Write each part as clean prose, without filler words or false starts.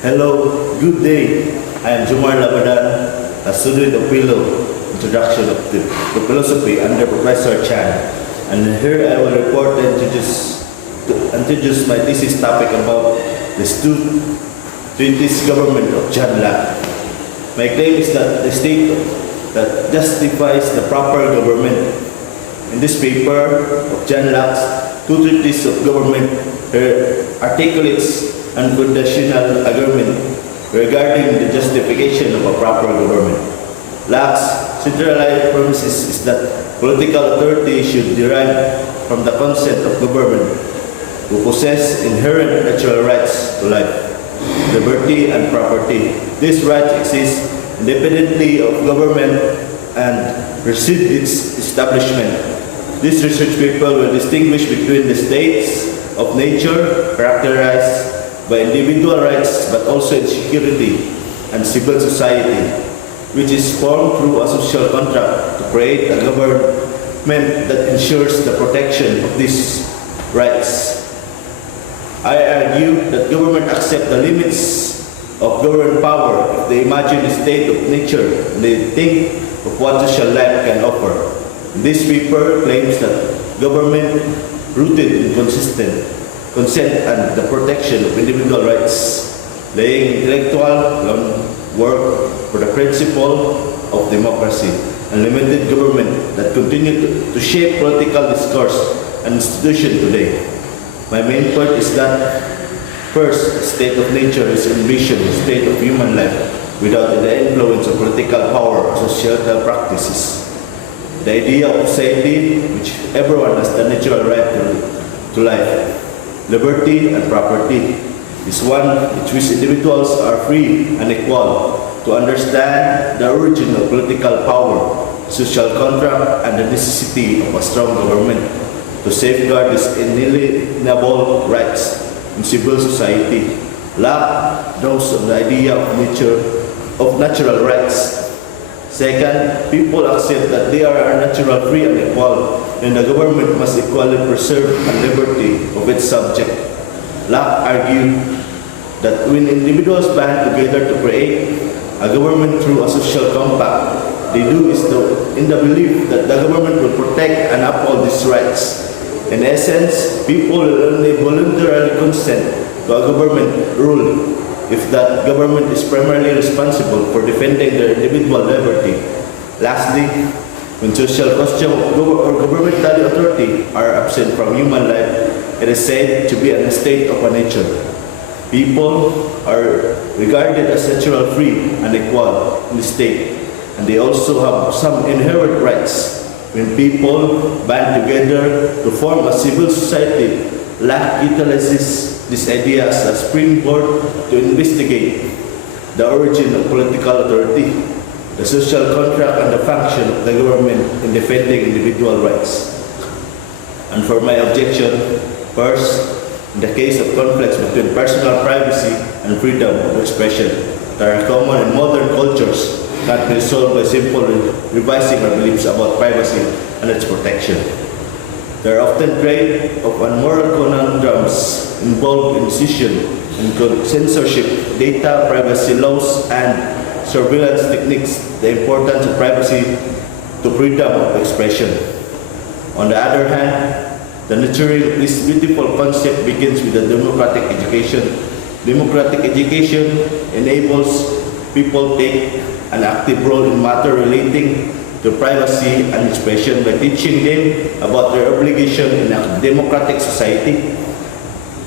Hello, good day. I am Jumar Labadan, a student of PhilO, Introduction to Philosophy under Professor Chan. And here I will report and introduce my thesis topic about the 20th government of John Locke. My claim is that the state that justifies the proper government. In this paper of John Locke's 2 treatises of government articulates unconditional argument regarding the justification of a proper government. Locke's centralized premises is that political authority should derive from the consent of government who possess inherent natural rights to life, liberty, and property. These rights exist independently of government and precede its establishment. This research paper will distinguish between the states of nature characterized by individual rights but also security and civil society, which is formed through a social contract to create a government that ensures the protection of these rights. I argue that government accept the limits of government power if they imagine the state of nature and they think of what social life can offer. This paper claims that government rooted in consent and the protection of individual rights, laying intellectual groundwork for the principle of democracy and limited government that continue to shape political discourse and institution today. My main point is that first, the state of nature is envisioned the state of human life without the influence of political power or societal practices. The idea of society which everyone has the natural right to life, liberty, and property is one in which individuals are free and equal to understand the origin of political power, social contract, and the necessity of a strong government to safeguard these inalienable rights in civil society. Locke knows of the idea of natural rights. Second, people accept that they are natural, free, and equal, and the government must equally preserve the liberty of its subject. Locke argued that when individuals band together to create a government through a social compact, they do is in the belief that the government will protect and uphold these rights. In essence, people will only voluntarily consent to a government rule if that government is primarily responsible for defending their individual liberty. Lastly, when social custom or governmental authority are absent from human life, it is said to be a state of nature. People are regarded as natural, free, and equal in the state, and they also have some inherent rights. When people band together to form a civil society, Locke utilizes this idea as a springboard to investigate the origin of political authority, the social contract, and the function of the government in defending individual rights. And for my objection, first, in the case of conflicts between personal privacy and freedom of expression that are common in modern cultures, can't be resolved by simply revising our beliefs about privacy and its protection. They are often prey of unmoral conundrums involved in decision and censorship, data privacy laws, and surveillance techniques, the importance of privacy to freedom of expression. On the other hand, the nurturing of this beautiful concept begins with the democratic education. Democratic education enables people take an active role in matter relating to privacy and expression by teaching them about their obligation in a democratic society.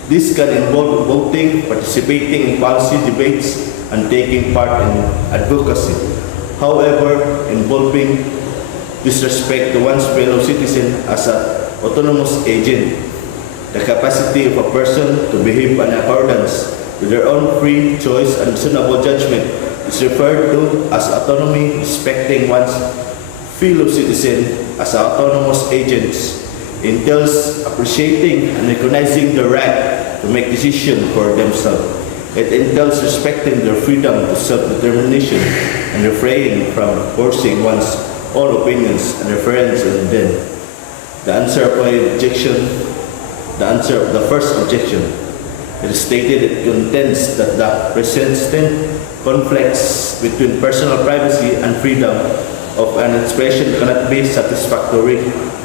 This can involve voting, participating in policy debates, and taking part in advocacy. However, involving disrespect to one's fellow citizen as an autonomous agent, the capacity of a person to behave in accordance with their own free choice and reasonable judgment is referred to as autonomy. Respecting one's fellow citizen as autonomous agents entails appreciating and recognizing the right to make decisions for themselves. It entails respecting their freedom to self-determination and refraining from forcing one's own opinions and reference on them. The answer of the first objection, It is stated it contends that the persistent conflicts between personal privacy and freedom of an expression cannot be satisfactorily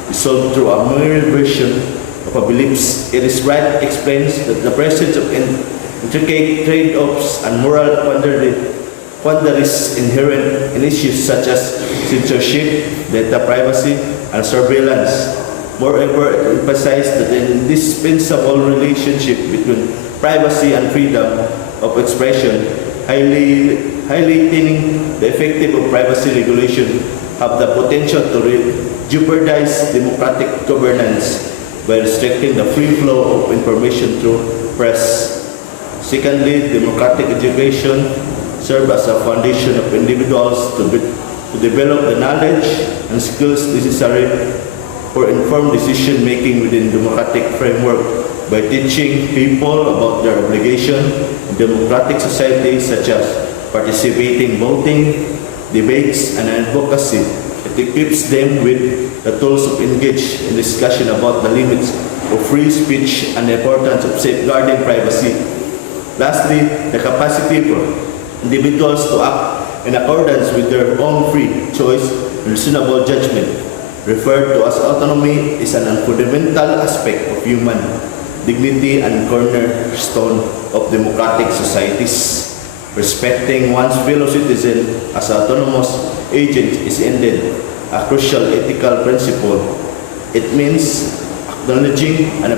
resolved through a mere version of a beliefs. It is right explains that the presence of intricate trade-offs and moral quandaries inherent in issues such as censorship, data privacy, and surveillance. Moreover, it emphasized that the indispensable relationship between privacy and freedom of expression, highlighting the effective of privacy regulation, have the potential to jeopardize democratic governance by restricting the free flow of information through press. Secondly, democratic education serves as a foundation of individuals to develop the knowledge and skills necessary for informed decision-making within democratic framework by teaching people about their obligation in democratic society such as participating, voting, debates, and advocacy. It equips them with the tools of engage in discussion about the limits of free speech and the importance of safeguarding privacy. Lastly, the capacity for individuals to act in accordance with their own free choice and reasonable judgment, referred to as autonomy, is an fundamental aspect of human dignity and cornerstone of democratic societies. Respecting one's fellow citizen as autonomous agent is indeed a crucial ethical principle. It means acknowledging and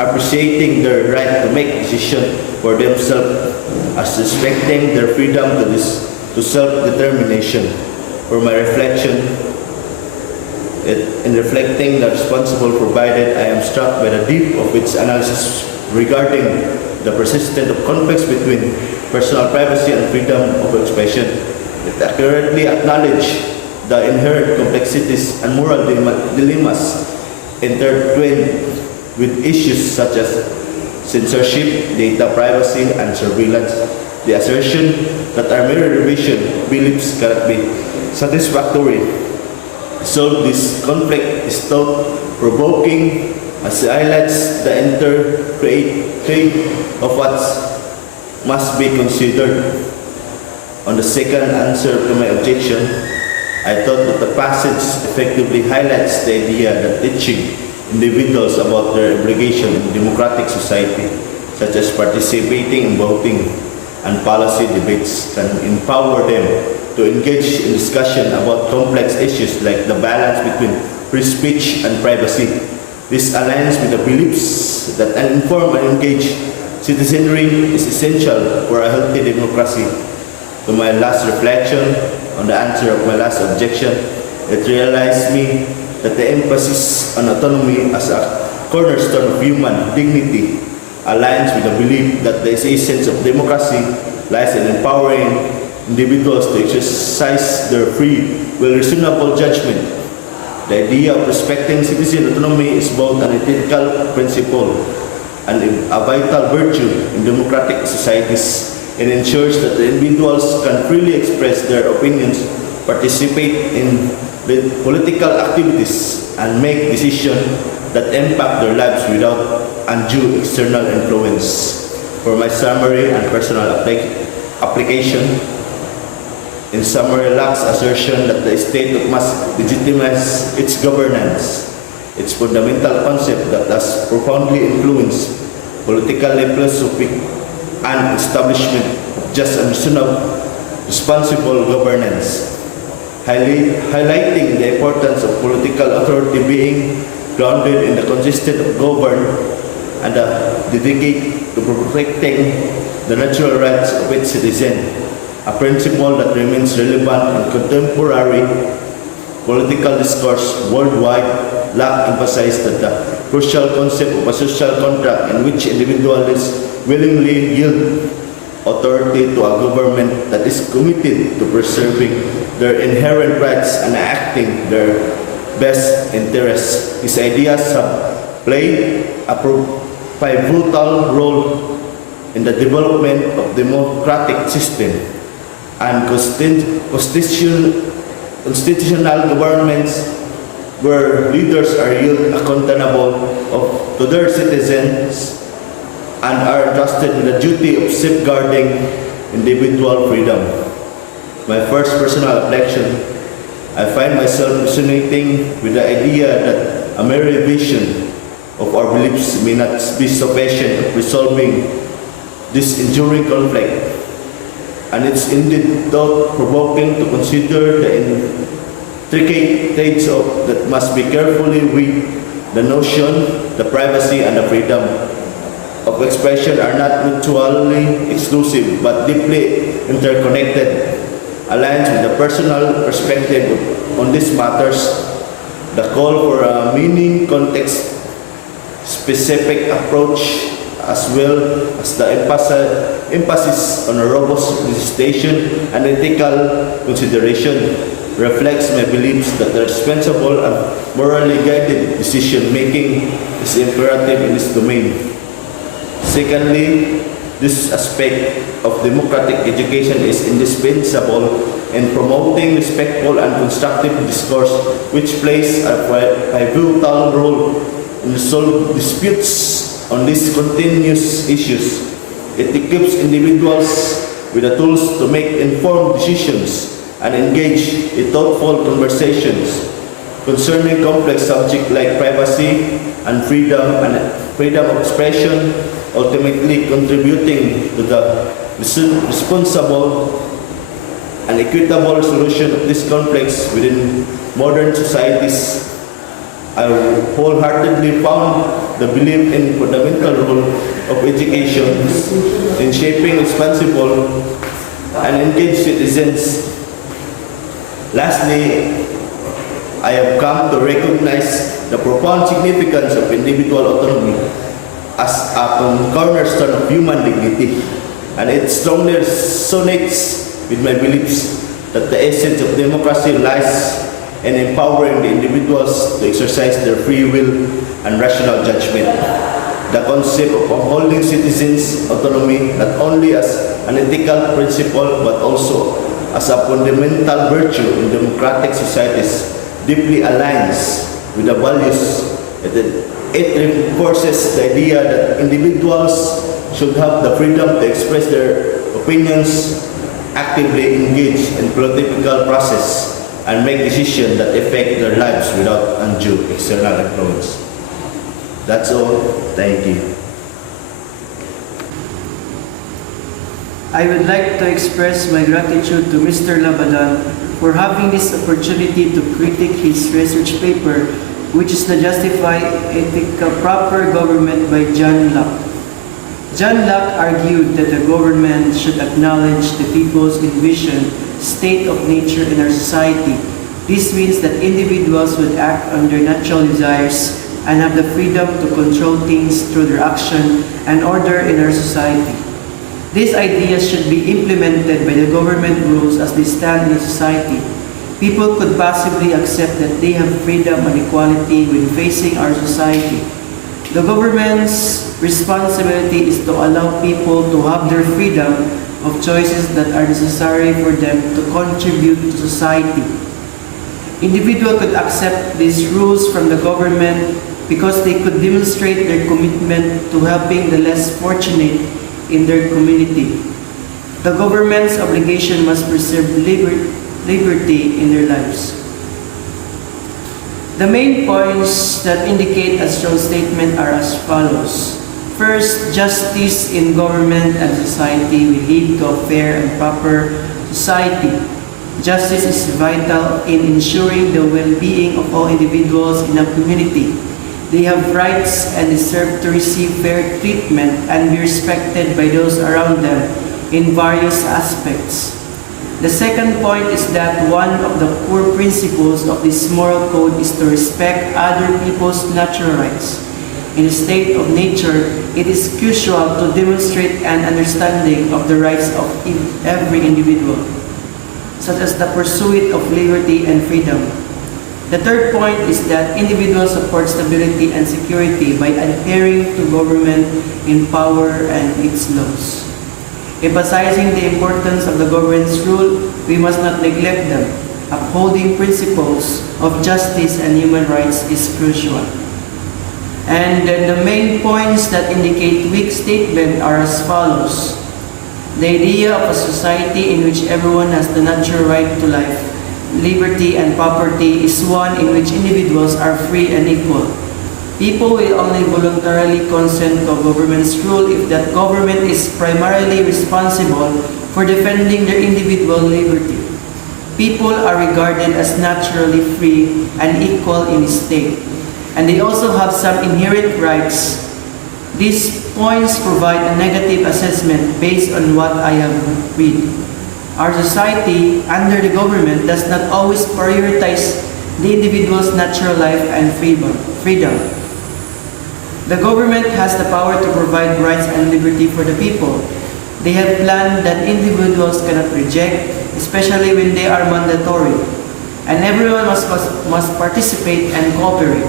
appreciating their right to make decisions for themselves, as respecting their freedom to self-determination. For my reflection, in reflecting the responsible provided, I am struck by the depth of its analysis regarding the persistence of conflicts between personal privacy and freedom of expression. It accurately acknowledges the inherent complexities and moral dilemmas intertwined with issues such as censorship, data privacy, and surveillance. The assertion that our mere revision beliefs cannot be satisfactory solve this conflict is thought-provoking as it highlights the interplay of what must be considered. On the second answer to my objection, I thought that the passage effectively highlights the idea that teaching individuals about their obligation in democratic society, such as participating in voting and policy debates, can empower them to engage in discussion about complex issues like the balance between free speech and privacy. This aligns with the beliefs that an informed and engaged citizenry is essential for a healthy democracy. To my last reflection on the answer of my last objection, it realized me that the emphasis on autonomy as a cornerstone of human dignity aligns with the belief that the essence of democracy lies in empowering individuals to exercise their free will reasonable judgment. The idea of respecting citizen autonomy is both an ethical principle and a vital virtue in democratic societies. It ensures that the individuals can freely express their opinions, participate in the political activities, and make decisions that impact their lives without undue external influence. For my summary and personal application, in summary, Locke's assertion that the state must legitimize its governance, its fundamental concept that has profoundly influenced political philosophy and establishment of just and responsible governance, highlighting the importance of political authority being grounded in the consistent of govern and dedicated to protecting the natural rights of its citizens. A principle that remains relevant in contemporary political discourse worldwide. Locke emphasized that the crucial concept of a social contract in which individuals willingly yield authority to a government that is committed to preserving their inherent rights and acting their best interests. His ideas have played a pivotal role in the development of democratic system and constitutional governments where leaders are held accountable to their citizens and are entrusted with the duty of safeguarding individual freedom. My first personal reflection, I find myself resonating with the idea that a mere revision of our beliefs may not be sufficient of resolving this enduring conflict, and it's indeed thought-provoking to consider the intricate trades-off that must be carefully weighed. The notion, the privacy, and the freedom of expression are not mutually exclusive but deeply interconnected. Aligns with the personal perspective on these matters, the call for a meaning context-specific approach, as well as the emphasis on a robust legislation and ethical consideration, reflects my beliefs that the responsible and morally guided decision-making is imperative in this domain. Secondly, this aspect of democratic education is indispensable in promoting respectful and constructive discourse, which plays a pivotal role in resolving disputes on these continuous issues. It equips individuals with the tools to make informed decisions and engage in thoughtful conversations concerning complex subjects like privacy and freedom of expression, ultimately contributing to the responsible and equitable resolution of these conflicts within modern societies. I wholeheartedly found the belief in fundamental role of education in shaping responsible and engaged citizens. Lastly, I have come to recognize the profound significance of individual autonomy as a cornerstone of human dignity, and it strongly resonates with my beliefs that the essence of democracy lies in empowering the individuals to exercise their free will and rational judgment. The concept of upholding citizens' autonomy not only as an ethical principle but also as a fundamental virtue in democratic societies deeply aligns with the values. It reinforces the idea that individuals should have the freedom to express their opinions, actively engage in political process, and make decisions that affect their lives without undue external influence. That's all. Thank you. I would like to express my gratitude to Mr. Labadan for having this opportunity to critique his research paper, which is The Justified Ethical Proper Government by John Locke. John Locke argued that the government should acknowledge the people's envisioned state of nature in our society. This means that individuals would act on their natural desires and have the freedom to control things through their action and order in our society. These ideas should be implemented by the government rules as they stand in society. People could possibly accept that they have freedom and equality when facing our society. The government's responsibility is to allow people to have their freedom of choices that are necessary for them to contribute to society. Individuals could accept these rules from the government because they could demonstrate their commitment to helping the less fortunate in their community. The government's obligation must preserve liberty in their lives. The main points that indicate a strong statement are as follows. First, justice in government and society will lead to a fair and proper society. Justice is vital in ensuring the well-being of all individuals in a community. They have rights and deserve to receive fair treatment and be respected by those around them in various aspects. The second point is that one of the core principles of this moral code is to respect other people's natural rights. In a state of nature, it is crucial to demonstrate an understanding of the rights of every individual, such as the pursuit of liberty and freedom. The third point is that individuals support stability and security by adhering to government in power and its laws. Emphasizing the importance of the government's rule, we must not neglect them. Upholding principles of justice and human rights is crucial. And then the main points that indicate weak statement are as follows. The idea of a society in which everyone has the natural right to life, liberty, and property is one in which individuals are free and equal. People will only voluntarily consent to a government's rule if that government is primarily responsible for defending their individual liberty. People are regarded as naturally free and equal in the state, and they also have some inherent rights. These points provide a negative assessment based on what I have read. Our society, under the government, does not always prioritize the individual's natural life and freedom. The government has the power to provide rights and liberty for the people. They have planned that individuals cannot reject, especially when they are mandatory, and everyone must participate and cooperate.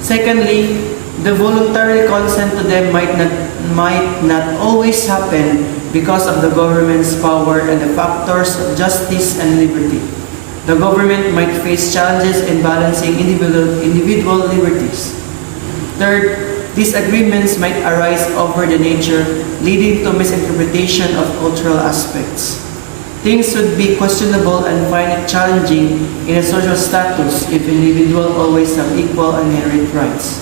Secondly, the voluntary consent to them might not always happen because of the government's power and the factors of justice and liberty. The government might face challenges in balancing individual liberties. Third, these agreements might arise over the nature, leading to misinterpretation of cultural aspects. Things would be questionable and find it challenging in a social status if individuals always have equal and inherent rights.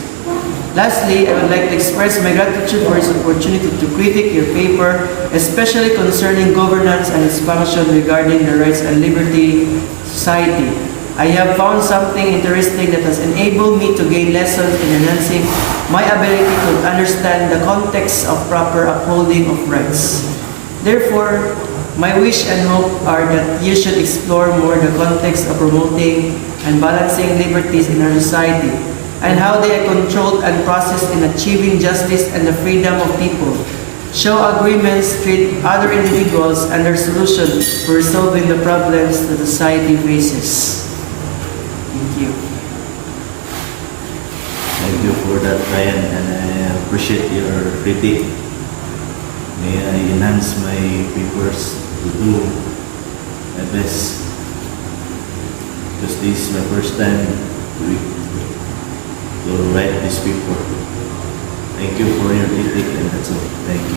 Lastly, I would like to express my gratitude for this opportunity to critique your paper, especially concerning governance and its function regarding the rights and liberty society. I have found something interesting that has enabled me to gain lessons in enhancing my ability to understand the context of proper upholding of rights. Therefore, my wish and hope are that you should explore more the context of promoting and balancing liberties in our society, and how they are controlled and processed in achieving justice and the freedom of people. Show agreements, treat other individuals, and their solution for resolving the problems that society faces. Thank you. Thank you for that, Ryan, and I appreciate your critique. May I enhance my papers to do my best, because this is my first time to write this paper. Thank you for your critique, and that's all. Thank you.